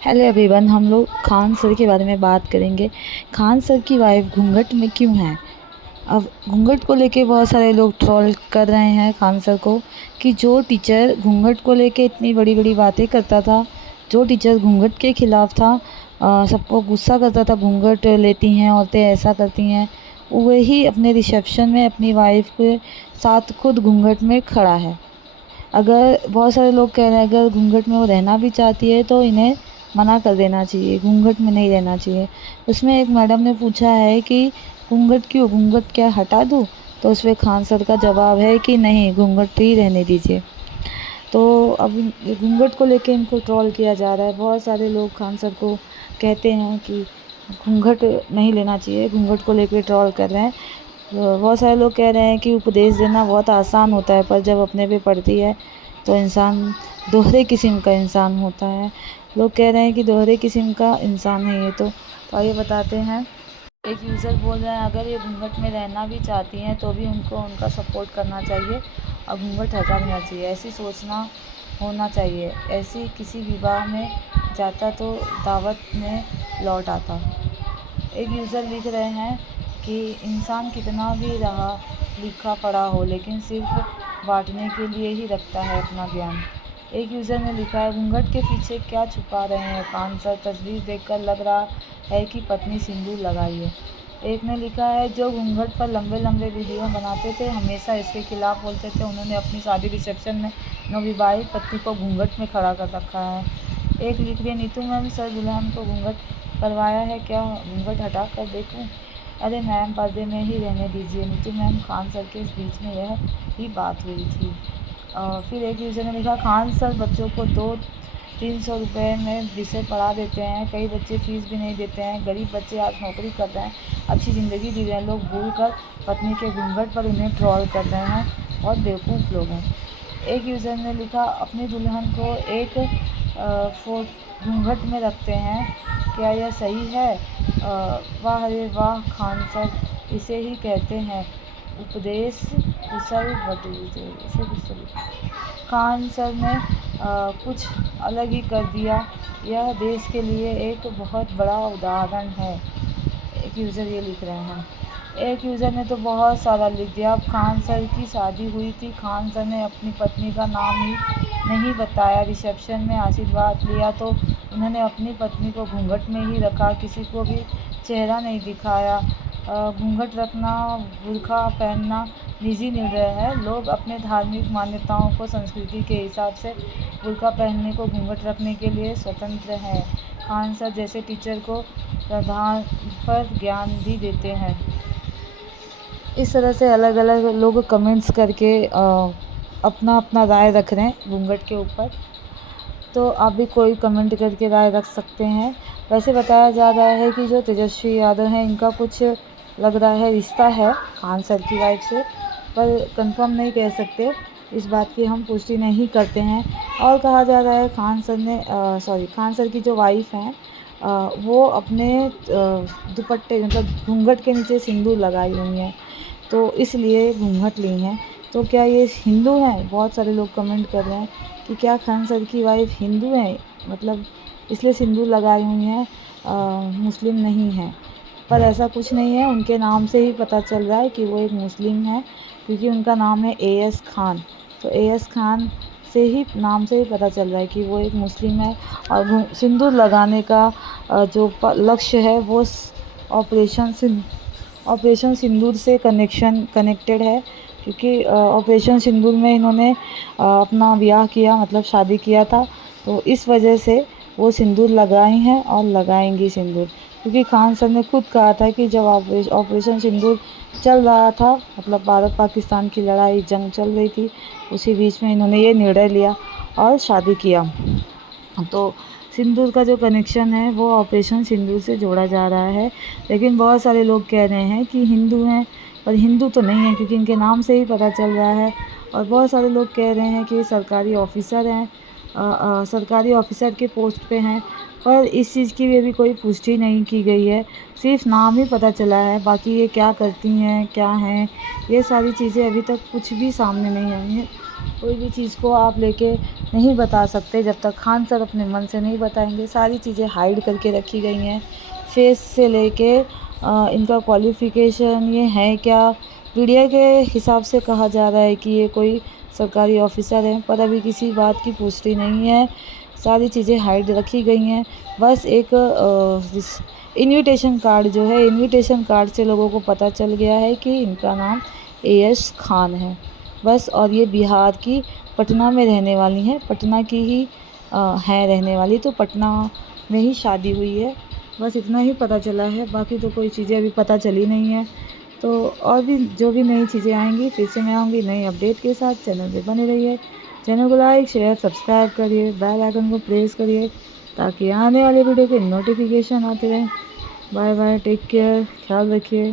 Hello everyone, हम लोग Khan sir के बारे में बात करेंगे। खान सर की वाइफ घूंघट में क्यों है। अब घूंघट को लेके बहुत सारे लोग ट्रोल कर रहे हैं खान सर को कि जो टीचर घूंघट को लेके इतनी बड़ी बड़ी बातें करता था, जो टीचर घूंघट के ख़िलाफ़ था, सबको गुस्सा करता था, घूंघट लेती हैं औरतें, ऐसा करती हैं, वही अपने रिसेप्शन में अपनी वाइफ के साथ खुद घूंघट में खड़ा है। अगर बहुत सारे लोग कह रहे हैं अगर घूंघट में वो रहना भी चाहती है तो इन्हें मना कर देना चाहिए, घूंघट में नहीं रहना चाहिए। उसमें एक मैडम ने पूछा है कि घूंघट क्यों, घूंघट क्या हटा दूँ? तो उस पे खान सर का जवाब है कि नहीं, घूंघट ही रहने दीजिए। तो अब घूंघट को लेके इनको ट्रोल किया जा रहा है। बहुत सारे लोग खान सर को कहते हैं कि घूंघट नहीं लेना चाहिए, घूंघट को लेके ट्रोल कर रहे हैं। बहुत सारे लोग कह रहे हैं कि उपदेश देना बहुत आसान होता है, पर जब अपने पे पड़ती है तो इंसान दोहरे किस्म का इंसान होता है। लोग कह रहे हैं कि दोहरे किस्म का इंसान है ये। तो आइए बताते हैं। एक यूज़र बोल रहे हैं अगर ये घूंघट में रहना भी चाहती हैं तो भी उनको उनका सपोर्ट करना चाहिए और घूंघट हटा देना चाहिए, ऐसी सोचना होना चाहिए। ऐसी किसी विवाह में जाता तो दावत में लौट आता। एक यूज़र लिख रहे हैं कि इंसान कितना भी रहा लिखा पढ़ा हो लेकिन सिर्फ बांटने के लिए ही रखता है अपना ज्ञान। एक यूज़र ने लिखा है घूंघट के पीछे क्या छुपा रहे हैं खान सर, तस्वीर देखकर लग रहा है कि पत्नी सिंदूर लगाई है। एक ने लिखा है जो घूंघट पर लंबे लंबे वीडियो बनाते थे, हमेशा इसके खिलाफ बोलते थे, उन्होंने अपनी शादी रिसेप्शन में नवविवाहित पत्नी को घूंघट में खड़ा कर रखा है। एक लिख रही है नीतू मैम, सर दुल्हन को घूंघट करवाया है क्या, घूंघट हटा कर देखूं? अरे मैम पर्दे में ही रहने दीजिए नीतू मैम, खान सर के बीच में यह ही बात हुई थी। फिर एक यूज़र ने लिखा खान सर बच्चों को 200-300 रुपये में विषय पढ़ा देते हैं, कई बच्चे फीस भी नहीं देते हैं, गरीब बच्चे आज नौकरी कर रहे हैं, अच्छी ज़िंदगी जी रहे हैं, लोग भूल कर पत्नी के घूंघट पर उन्हें ट्रोल कर रहे हैं और बेवकूफ़ लोग हैं। एक यूज़र ने लिखा अपनी दुल्हन को एक घूंघट में रखते हैं, क्या यह सही है? वाह रे वाह खान सर, इसे ही कहते हैं उपदेश कुशल बटूरे। इसे खान सर ने कुछ अलग ही कर दिया, यह देश के लिए एक बहुत बड़ा उदाहरण है। एक यूज़र ये लिख रहे हैं। एक यूज़र ने तो बहुत सारा लिख दिया। अब खान सर की शादी हुई थी, खान सर ने अपनी पत्नी का नाम ही नहीं बताया, रिसेप्शन में आशीर्वाद लिया तो उन्होंने अपनी पत्नी को घूंघट में ही रखा, किसी को भी चेहरा नहीं दिखाया। घूंघट रखना, बुर्का पहनना निजी निर्णय है, लोग अपने धार्मिक मान्यताओं को संस्कृति के हिसाब से बुर्का पहनने को, घूंघट रखने के लिए स्वतंत्र हैं। खान सर जैसे टीचर को प्रधान पर ज्ञान भी देते हैं। इस तरह से अलग अलग लोग कमेंट्स करके अपना अपना राय रख रहे हैं घूंघट के ऊपर। तो आप भी कोई कमेंट करके राय रख सकते हैं। वैसे बताया जा रहा है कि जो तेजस्वी यादव हैं इनका कुछ लग रहा है रिश्ता है खान सर की वाइफ से, पर कंफर्म नहीं कह सकते, इस बात की हम पुष्टि नहीं करते हैं। और कहा जा रहा है खान सर की जो वाइफ हैं वो अपने दुपट्टे मतलब घूंघट के नीचे सिंदूर लगाई हुई हैं, तो इसलिए घूंघट ली हैं। तो क्या ये हिंदू हैं? बहुत सारे लोग कमेंट कर रहे हैं कि क्या खान सर की वाइफ हिंदू हैं, मतलब इसलिए सिंदूर लगाई हुई हैं, मुस्लिम नहीं हैं। पर ऐसा कुछ नहीं है, उनके नाम से ही पता चल रहा है कि वो एक मुस्लिम है, क्योंकि उनका नाम है एएस खान। तो एएस खान से ही नाम से ही पता चल रहा है कि वो एक मुस्लिम है। और सिंदूर लगाने का जो लक्ष्य है वो ऑपरेशन सिंदूर से कनेक्टेड है, क्योंकि ऑपरेशन सिंदूर में इन्होंने अपना ब्याह किया, मतलब शादी किया था, तो इस वजह से वो सिंदूर लगाई हैं और लगाएंगी सिंदूर। क्योंकि खान सर ने खुद कहा था कि जब ऑपरेशन सिंदूर चल रहा था, मतलब भारत पाकिस्तान की लड़ाई जंग चल रही थी, उसी बीच में इन्होंने ये निर्णय लिया और शादी किया। तो सिंदूर का जो कनेक्शन है वो ऑपरेशन सिंदूर से जोड़ा जा रहा है। लेकिन बहुत सारे लोग कह रहे हैं कि हिंदू हैं, पर हिंदू तो नहीं है, क्योंकि इनके नाम से ही पता चल रहा है। और बहुत सारे लोग कह रहे हैं कि सरकारी ऑफिसर हैं, सरकारी ऑफिसर के पोस्ट पे हैं, पर इस चीज़ की भी अभी कोई पुष्टि नहीं की गई है, सिर्फ नाम ही पता चला है। बाकी ये क्या करती हैं, क्या हैं, ये सारी चीज़ें अभी तक कुछ भी सामने नहीं आई हैं। कोई भी चीज़ को आप लेके नहीं बता सकते जब तक खान सर अपने मन से नहीं बताएंगे। सारी चीज़ें हाइड करके रखी गई हैं, फेस से लेके इनका क्वालिफ़िकेशन ये है क्या। मीडिया के हिसाब से कहा जा रहा है कि ये कोई सरकारी ऑफिसर हैं, पर अभी किसी बात की पुष्टि नहीं है। सारी चीज़ें हाइड रखी गई हैं। बस एक इनविटेशन कार्ड जो है, इनविटेशन कार्ड से लोगों को पता चल गया है कि इनका नाम एयस खान है बस। और ये बिहार की पटना में रहने वाली हैं, पटना की ही हैं रहने वाली, तो पटना में ही शादी हुई है। बस इतना ही पता चला है, बाकी तो कोई चीज़ें अभी पता चली नहीं है। तो और भी जो भी नई चीज़ें आएंगी फिर से मैं आऊँगी नई अपडेट के साथ। चैनल पे बने रहिए, चैनल को लाइक शेयर सब्सक्राइब करिए, बेल आइकन को प्रेस करिए ताकि आने वाले वीडियो के नोटिफिकेशन आते रहें। बाय बाय, टेक केयर, ख्याल रखिए।